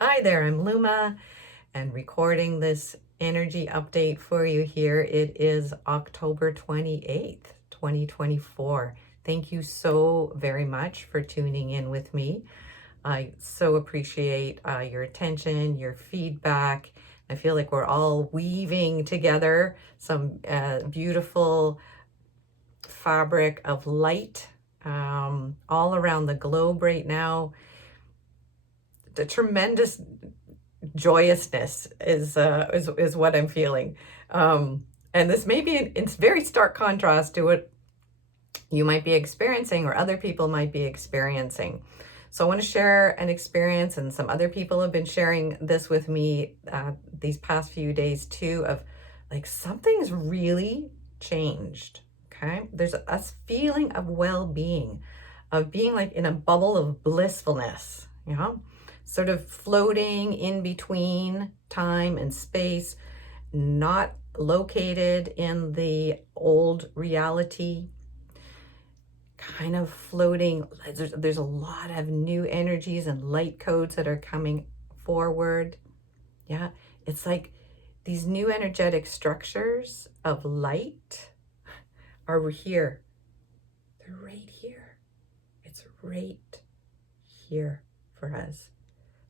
Hi there, I'm Luma and recording this energy update for you here. It is October 28th, 2024. Thank you so very much for tuning in with me. I so appreciate your attention, your feedback. I feel like we're all weaving together some beautiful fabric of light all around the globe right now. The tremendous joyousness is what I'm feeling. And this may be it's very stark contrast to what you might be experiencing or other people might be experiencing. So I want to share an experience, and some other people have been sharing this with me these past few days too, of like something's really changed. Okay, there's a feeling of well-being, of being like in a bubble of blissfulness, you know, sort of floating in between time and space, not located in the old reality, kind of floating. There's a lot of new energies and light codes that are coming forward. Yeah, it's like these new energetic structures of light are here. They're right here. It's right here for us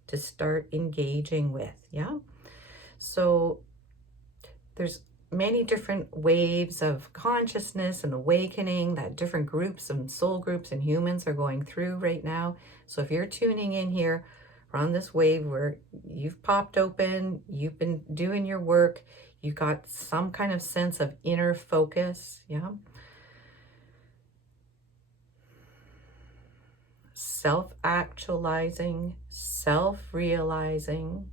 to start engaging with. Yeah. So there's many different waves of consciousness and awakening that different groups and soul groups and humans are going through right now. So if you're tuning in here, we're on this wave where you've popped open, you've been doing your work, you've got some kind of sense of inner focus. Yeah. Self-actualizing, self-realizing,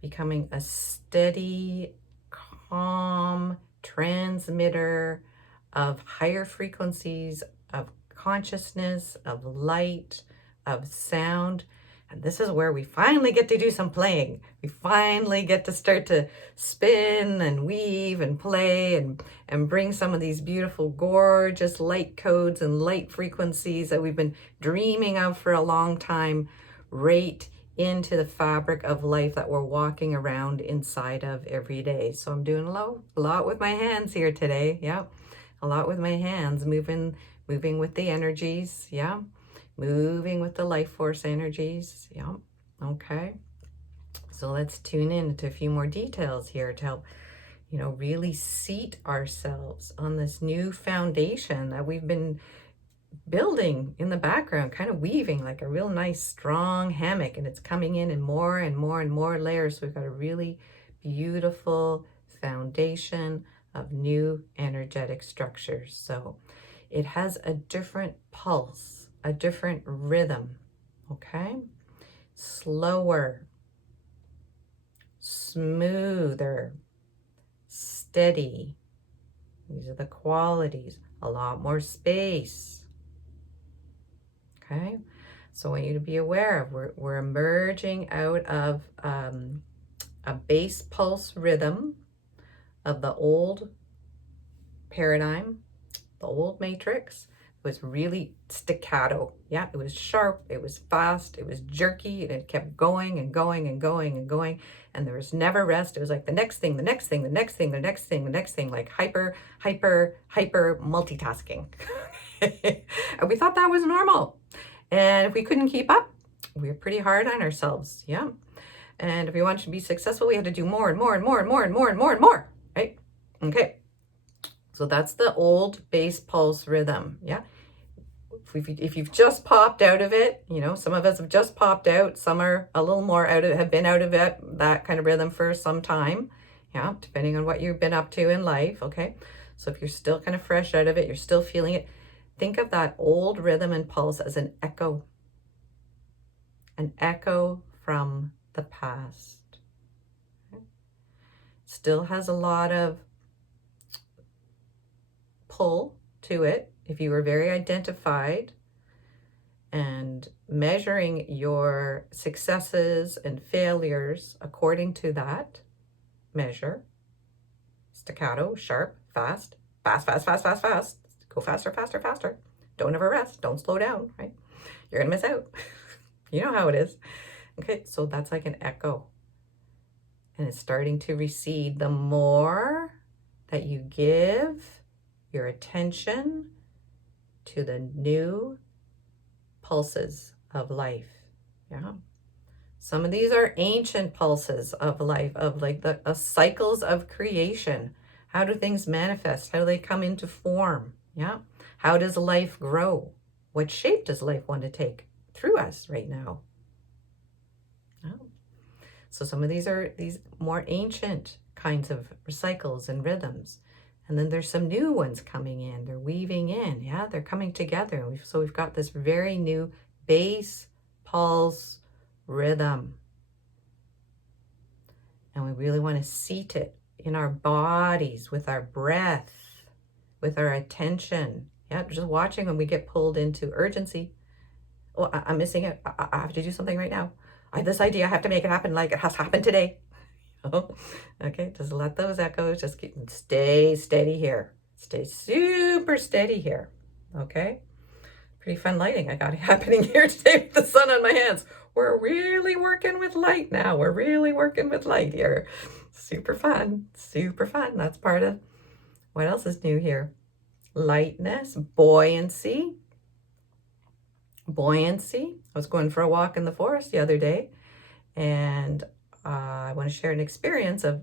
becoming a steady, calm transmitter of higher frequencies of consciousness, of light, of sound. And this is where we finally get to do some playing. We finally get to start to spin and weave and play and bring some of these beautiful, gorgeous light codes and light frequencies that we've been dreaming of for a long time right into the fabric of life that we're walking around inside of every day. So I'm doing a lot with my hands here today. Yeah, a lot with my hands, moving with the energies. Yeah, moving with the life force energies. Yeah, okay. So let's tune in to a few more details here to help, really seat ourselves on this new foundation that we've been building in the background, kind of weaving like a real nice strong hammock, and it's coming in more and more and more layers. So we've got a really beautiful foundation of new energetic structures. So it has a different pulse, a different rhythm. Okay, slower, smoother, steady. These are the qualities. A lot more space. Okay, so I want you to be aware of we're emerging out of a base pulse rhythm of the old paradigm, the old matrix. It was really staccato. Yeah, it was sharp, it was fast, it was jerky, and it kept going and going and going and going, and there was never rest. It was like the next thing, the next thing, the next thing, the next thing, the next thing, like hyper multitasking. And we thought that was normal. And if we couldn't keep up, we were pretty hard on ourselves. Yeah. And if we wanted to be successful, we had to do more and more and more and more and more and more and more. Right? Okay. So that's the old base pulse rhythm. Yeah. If you've just popped out of it, some of us have just popped out. Some are a little more have been out of that kind of rhythm for some time. Yeah. Depending on what you've been up to in life. Okay. So if you're still kind of fresh out of it, you're still feeling it. Think of that old rhythm and pulse as an echo from the past. Okay. Still has a lot of pull to it if you were very identified and measuring your successes and failures according to that measure. Staccato, sharp, fast, fast, fast, fast, fast, fast. Go faster, faster, faster. Don't ever rest. Don't slow down, right? You're going to miss out. You know how it is. Okay, so that's like an echo. And it's starting to recede. The more that you give your attention to the new pulses of life. Yeah. Some of these are ancient pulses of life, of like the cycles of creation. How do things manifest? How do they come into form? Yeah. How does life grow? What shape does life want to take through us right now? Oh. So some of these are these more ancient kinds of cycles and rhythms. And then there's some new ones coming in. They're weaving in. Yeah, they're coming together. So we've got this very new bass pulse rhythm. And we really want to seat it in our bodies with our breath, with our attention. Yeah, just watching when we get pulled into urgency. Oh, I'm missing it. I have to do something right now. I have this idea. I have to make it happen like it has happened today. Okay, just let those echoes, just stay steady here. Stay super steady here. Okay, pretty fun lighting I got happening here today with the sun on my hands. We're really working with light now. We're really working with light here. Super fun, super fun. That's part of what else is new here. Lightness, buoyancy. Buoyancy. I was going for a walk in the forest the other day, and I want to share an experience of,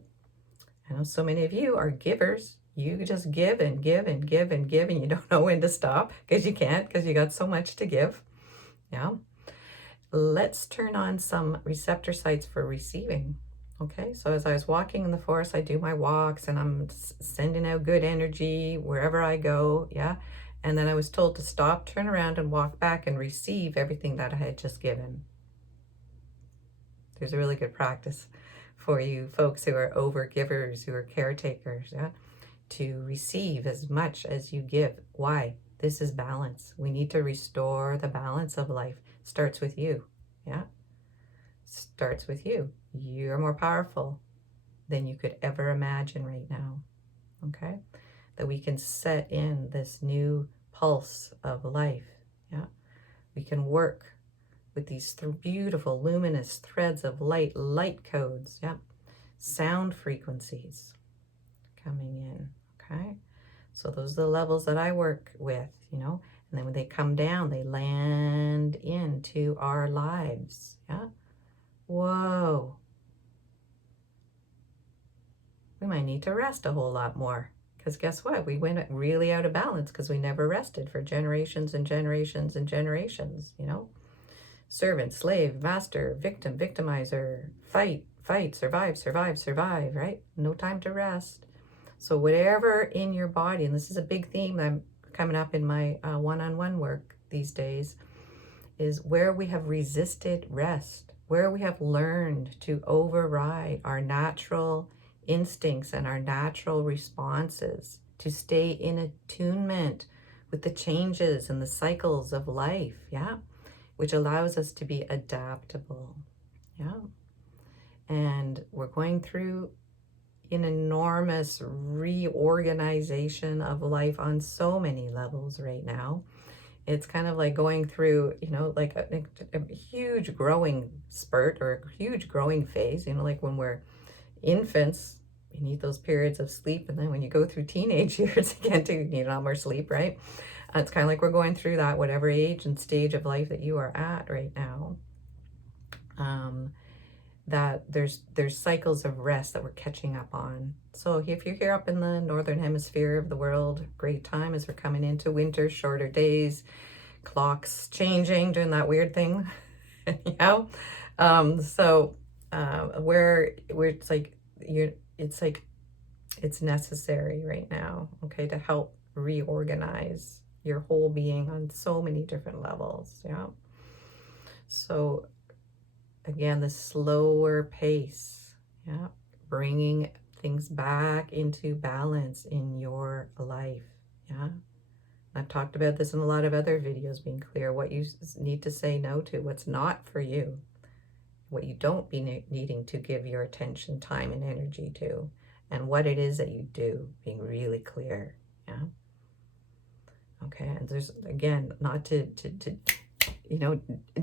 I know so many of you are givers. You just give and give and give and give, and you don't know when to stop because you can't, because you got so much to give. Yeah. Let's turn on some receptor sites for receiving. Okay, so as I was walking in the forest, I do my walks and I'm sending out good energy wherever I go. Yeah. And then I was told to stop, turn around, and walk back and receive everything that I had just given. There's a really good practice for you folks who are over-givers, who are caretakers, yeah, to receive as much as you give. Why? This is balance. We need to restore the balance of life. Starts with you, yeah? Starts with you. You're more powerful than you could ever imagine right now, okay? That we can set in this new pulse of life, yeah? We can work with these beautiful luminous threads of light codes, yeah? Sound frequencies coming in, okay? So those are the levels that I work with, you know? And then when they come down, they land into our lives, yeah? Whoa. We might need to rest a whole lot more, because guess what? We went really out of balance because we never rested for generations and generations and generations, you know? Servant, slave, master, victim, victimizer, fight, survive, survive, survive, right? No time to rest. So whatever in your body, and this is a big theme I'm coming up in my one-on-one work these days, is where we have resisted rest, where we have learned to override our natural instincts and our natural responses, to stay in attunement with the changes and the cycles of life, yeah? Which allows us to be adaptable, yeah? And we're going through an enormous reorganization of life on so many levels right now. It's kind of like going through, you know, like a huge growing spurt or a huge growing phase, you know, like when we're infants, you need those periods of sleep. And then when you go through teenage years, again, you need a lot more sleep, right? It's kind of like we're going through that, whatever age and stage of life that you are at right now. That there's cycles of rest that we're catching up on. So if you're here up in the northern hemisphere of the world, great time as we're coming into winter, shorter days, clocks changing, doing that weird thing, you know. Where it's necessary right now, okay, to help reorganize your whole being on so many different levels, yeah. So again, the slower pace, yeah, bringing things back into balance in your life, yeah. I've talked about this in a lot of other videos, being clear what you need to say no to, what's not for you, what you don't be needing to give your attention, time, and energy to, and what it is that you do, being really clear, yeah. Okay, and there's, again, not to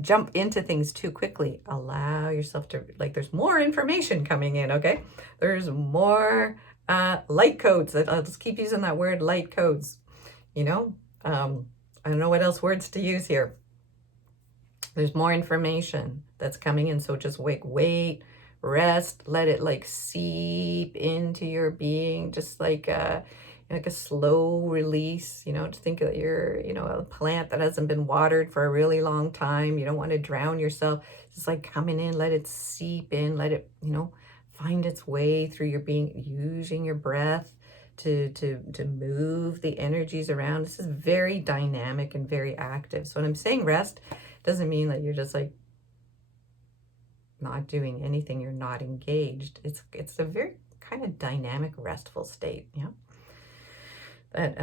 jump into things too quickly. Allow yourself to, like, there's more information coming in, okay? There's more light codes. I'll just keep using that word, light codes, I don't know what else words to use here. There's more information that's coming in, so just wait, rest, let it like seep into your being, just like a slow release. Just think that you're a plant that hasn't been watered for a really long time. You don't want to drown yourself. Just like coming in, let it seep in, let it find its way through your being, using your breath to move the energies around. This is very dynamic and very active. So when I'm saying rest, doesn't mean that you're just like not doing anything, you're not engaged. It's a very kind of dynamic, restful state. That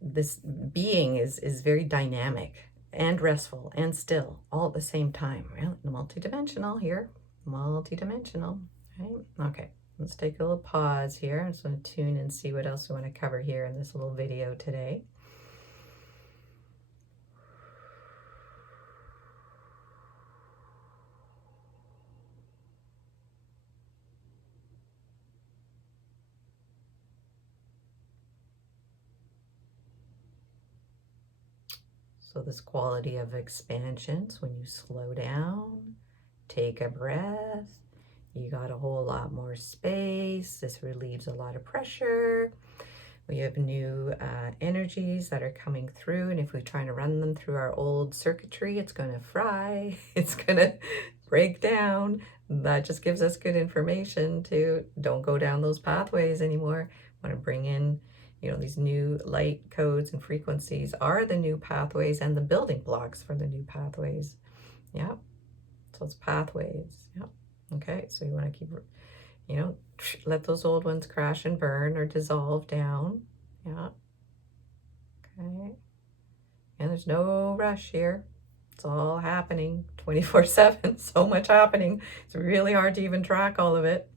this being is very dynamic and restful and still all at the same time. Really multidimensional here. Multidimensional. Right? Okay, let's take a little pause here. I'm just going to tune and see what else we want to cover here in this little video today. So this quality of expansion, so when you slow down, take a breath, you got a whole lot more space. This relieves a lot of pressure. We have new energies that are coming through, and if we try to run them through our old circuitry, it's going to fry, it's going to break down. That just gives us good information to don't go down those pathways anymore. Want to bring in these new light codes and frequencies are the new pathways and the building blocks for the new pathways. Yeah, so it's pathways. Yeah. Okay, so you want to keep, let those old ones crash and burn or dissolve down. Yeah. Okay. And there's no rush here. It's all happening 24/7. So much happening. It's really hard to even track all of it.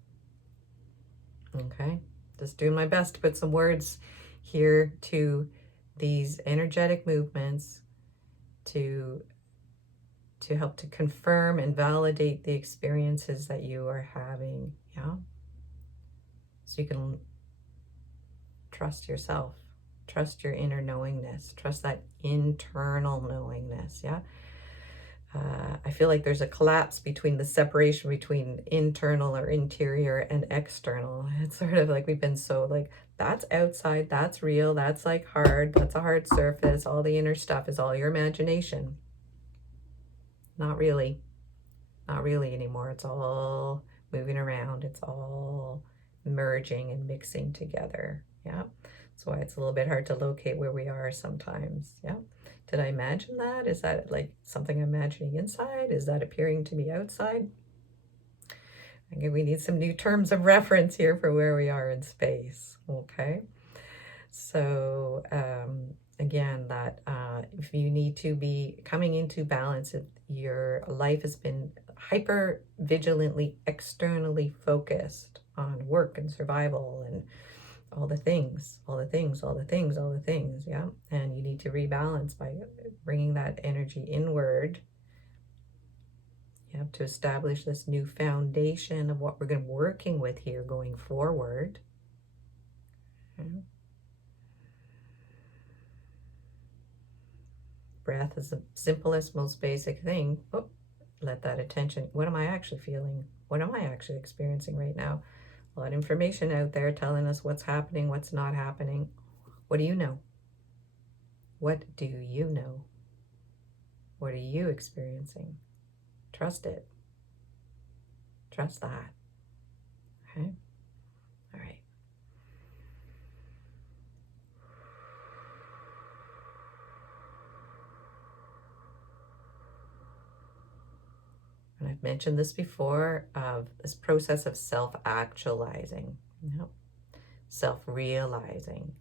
Okay. Just doing my best to put some words here to these energetic movements to help to confirm and validate the experiences that you are having. Yeah. So you can trust yourself, trust your inner knowingness, trust that internal knowingness. Yeah. I feel like there's a collapse between the separation between internal or interior and external. It's sort of like we've been so like, that's outside, that's real, that's like hard, that's a hard surface. All the inner stuff is all your imagination. Not really. Not really anymore. It's all moving around. It's all merging and mixing together. Yeah. That's why it's a little bit hard to locate where we are sometimes. Yeah. Did I imagine that? Is that like something I'm imagining inside? Is that appearing to me outside? Okay, we need some new terms of reference here for where we are in space. Okay. So again, that if you need to be coming into balance, if your life has been hyper vigilantly externally focused on work and survival and all the things, yeah, and you need to rebalance by bringing that energy inward. You have to establish this new foundation of what we're going to be working with here going forward. Okay. Breath is the simplest, most basic thing. Oh, let that attention. What am I actually feeling? What am I actually experiencing right now? A lot of information out there telling us what's happening, what's not happening. What do you know? What do you know? What are you experiencing? Trust it. Trust that. Okay? All right. And I've mentioned this before, of this process of self-actualizing, self-realizing,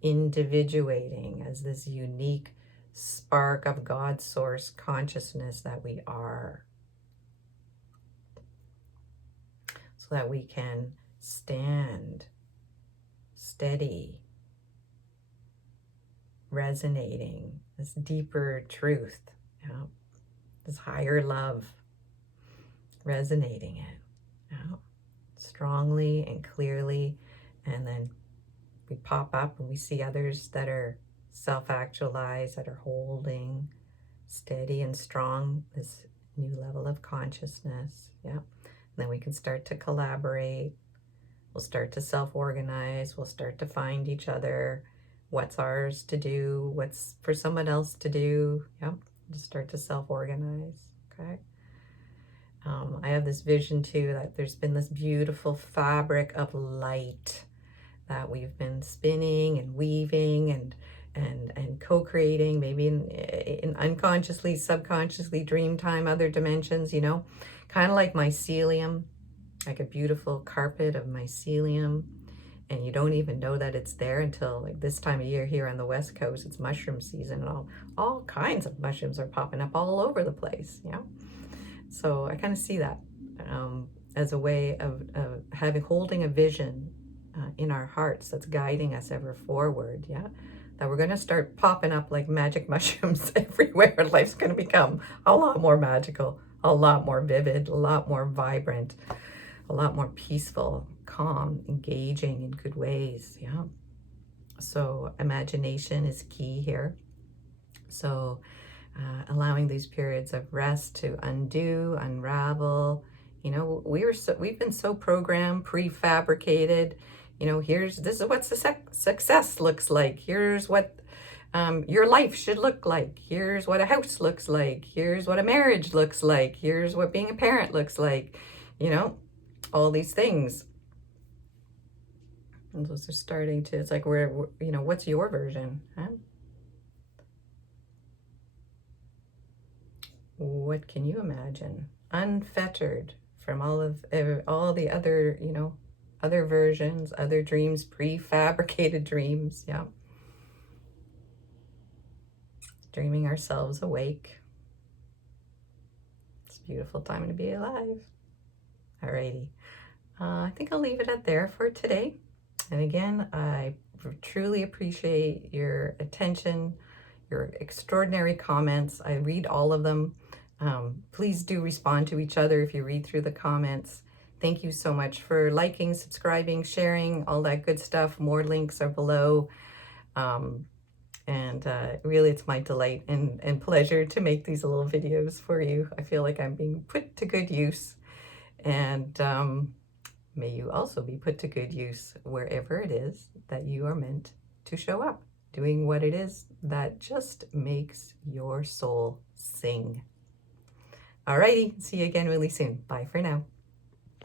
individuating as this unique spark of God source consciousness that we are, so that we can stand steady, resonating this deeper truth Yeah. This higher love, resonating it, yeah, strongly and clearly. And then we pop up and we see others that are self-actualized, that are holding steady and strong this new level of consciousness. Yeah. And then we can start to collaborate. We'll start to self-organize. We'll start to find each other. What's ours to do? What's for someone else to do? Yeah. Just start to self-organize. Okay. I have this vision too that there's been this beautiful fabric of light that we've been spinning and weaving and co-creating, maybe in unconsciously, subconsciously, dream time, other dimensions, you know, kind of like mycelium, like a beautiful carpet of mycelium. And you don't even know that it's there until like this time of year here on the West Coast. It's mushroom season, and all kinds of mushrooms are popping up all over the place. Yeah. So I kind of see that as a way of holding a vision in our hearts that's guiding us ever forward. Yeah. That we're going to start popping up like magic mushrooms everywhere. Life's going to become a lot more magical, a lot more vivid, a lot more vibrant, a lot more peaceful, calm, engaging in good ways. Yeah. So imagination is key here. So allowing these periods of rest to undo, unravel. You know, we've been so programmed, prefabricated. You know, this is what success looks like. Here's what your life should look like. Here's what a house looks like. Here's what a marriage looks like. Here's what being a parent looks like. You know, all these things. And those are starting to, it's like, you know, what's your version? Huh? What can you imagine? Unfettered from all the other, you know, other versions, other dreams, prefabricated dreams. Yeah. Dreaming ourselves awake. It's a beautiful time to be alive. Alrighty. I think I'll leave it at there for today. And again, I truly appreciate your attention, your extraordinary comments. I read all of them. Please do respond to each other if you read through the comments. Thank you so much for liking, subscribing, sharing, all that good stuff. More links are below. Really, it's my delight and pleasure to make these little videos for you. I feel like I'm being put to good use. And may you also be put to good use wherever it is that you are meant to show up, doing what it is that just makes your soul sing. Alrighty, see you again really soon. Bye for now.